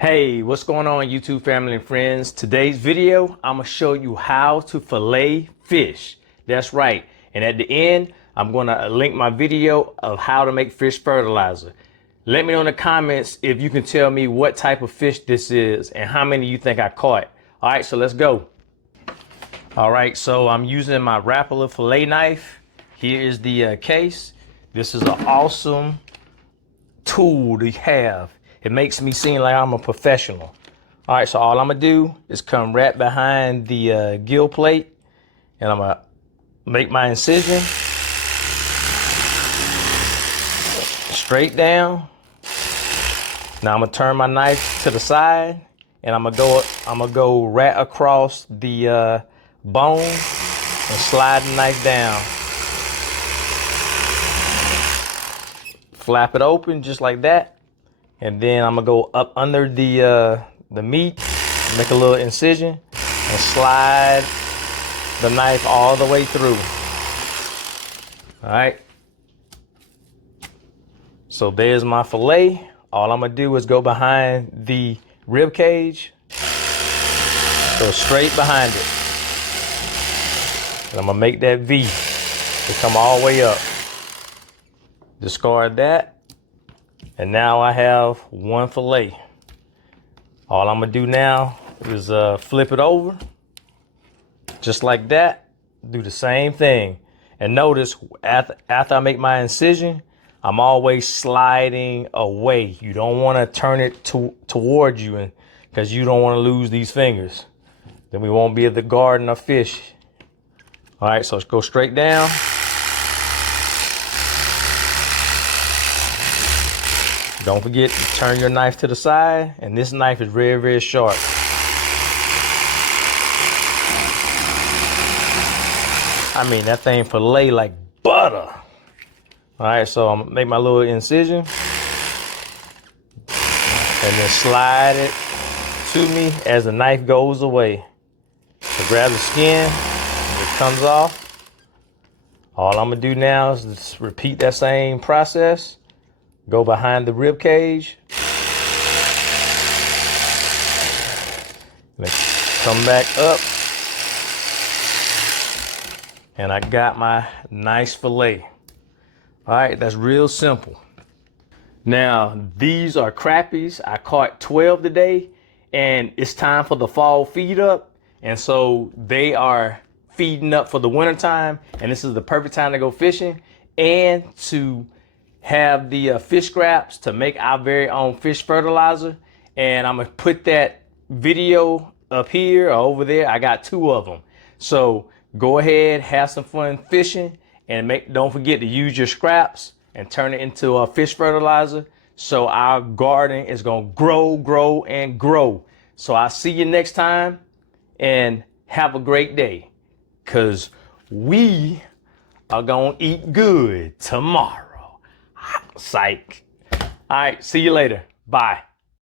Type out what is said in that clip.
Hey, what's going on, YouTube family and friends? Today's video, I'm gonna show you how to fillet fish. That's right. And at the end, I'm gonna link my video of how to make fish fertilizer. Let me know in the comments if you can tell me what type of fish this is and how many you think I caught. All right, so let's go. All right, so I'm using my Rapala fillet knife. Here is the case. This is an awesome tool to have. It makes me seem like I'm a professional. All right, so all I'm gonna do is come right behind the gill plate, and I'm gonna make my incision straight down. Now I'm gonna turn my knife to the side, and I'm gonna go right across the bone and slide the knife down. Flap it open just like that. And then I'm gonna go up under the meat, make a little incision, and slide the knife all the way through. All right. So there's my fillet. All I'm gonna do is go behind the rib cage, go straight behind it. And I'm gonna make that V to come all the way up. Discard that. And now I have one fillet. All I'm gonna do now is flip it over, just like that. Do the same thing. And notice after I make my incision, I'm always sliding away. You don't wanna turn it towards you because you don't wanna lose these fingers. Then we won't be able to garden our fish. All right, so let's go straight down. Don't forget to turn your knife to the side, and this knife is very, very sharp. I mean, that thing fillet like butter. All right, so I'm gonna make my little incision and then slide it to me as the knife goes away. So grab the skin, it comes off. All I'm gonna do now is just repeat that same process. Go behind the rib cage. Let's come back up. And I got my nice fillet. All right, that's real simple. Now, these are crappies. I caught 12 today, and it's time for the fall feed up. And so they are feeding up for the winter time. And this is the perfect time to go fishing and to have the fish scraps to make our very own fish fertilizer. And I'm gonna put that video up here or over there. I got 2 of them. So go ahead, have some fun fishing, and don't forget to use your scraps and turn it into a fish fertilizer. So our garden is gonna grow, grow, and grow. So I'll see you next time, and have a great day, cause we are gonna eat good tomorrow. Psych. All right, see you later. Bye.